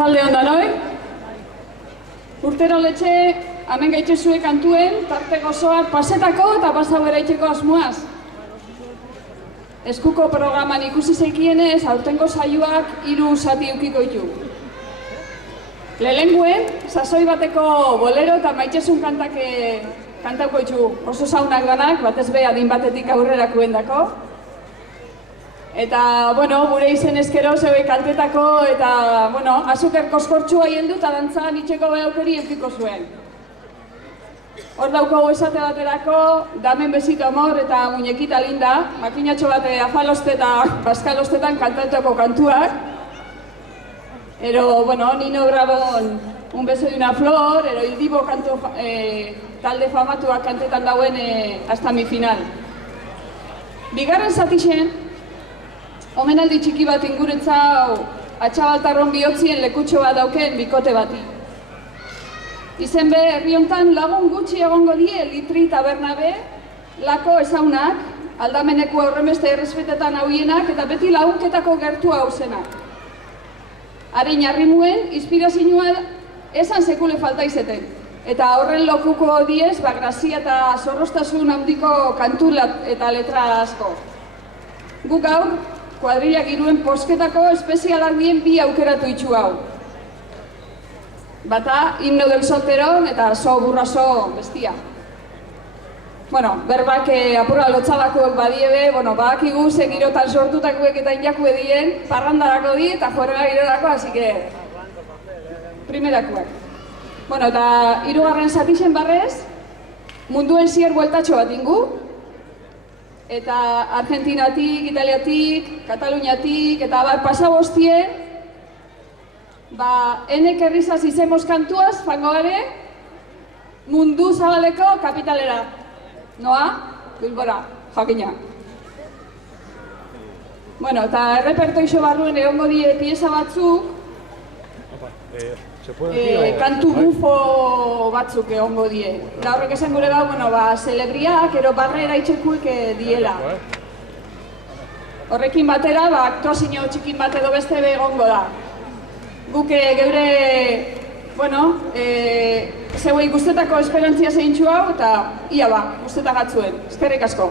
Arratzalde hon danoi. Urtero letxe, hemen gaitxezue kantuen, tarte gozoak pasetako eta pasau eraiteko asmoaz. Eskuko programan ikusi zeikienez, aurtengo saioak 3 zati ukiko ditu. Lehenguen, sasoi bateko bolero eta maitxesun kantauko ditu oso saunak danak, batez be adin batetik aurrerakuen dako. Eta, bueno, gure izen eskero zeue kantetako eta, bueno, azuker koskortxua hieldu eta dantzan itxeko behaukeri eukiko zuen. Hor dauko esate baterako, damen besito amor eta muñekita linda, makinatxo bate afaloste eta baskalostetan kantatuko kantuak. Ero, bueno, Nino Grabon, Un beso de una flor, ero Ildibo kantu talde famatuak kantetan dauen hasta mi final. Bigarren zatixen, omenaldi txiki bat inguretzau atxabaltarron bihotzien lekutxo bat dauken bikote bati. Izen be, herri hontan lagun gutxi egongo die Litri tabernabe, lako ezaunak, aldameneko aurremeste errespetetan hauienak eta beti lagunketako gertu hauzenak. Harin arrimuen, inspirazioa esan sekule falta izeten. Eta horren lokuko diez, grazia eta zorrostasun handiko kantu eta letra asko. Guk gaur, kuadrilla giruen posketako espezialak dien 2 aukeratu itxu hau. Bata, himno del solteron eta so burraso bestia. Bueno, berbak apura lotzalakoek badiebe, bueno, badakigu ze girotan sortutakoek eta inakue dien, parrandarako di eta fuera girorako, así que primerakoak. Bueno, eta 3. zatixen barrez, munduen zier bueltatxo bat ingu, eta Argentinatik, Italiatik, Kataluniatik, eta bar pasabostien, enek herrizaz izemos kantuaz, fango gare, mundu zabaleko kapitalera. Noa, Bilbora, jakina. Bueno, eta errepertoixo barruen egongo die pieza batzuk, kantu bufo batzuk egongo die. Da horrek esan gure da, bueno, celebriak, ero barrera itxekuek diela. Horrekin batera, aktuazio txikin bat edo beste egongo da. Guk geure, bueno, zeuei guztetako esperantzia zeintxu hau eta ia guztetak atzuen. Eskerrik asko.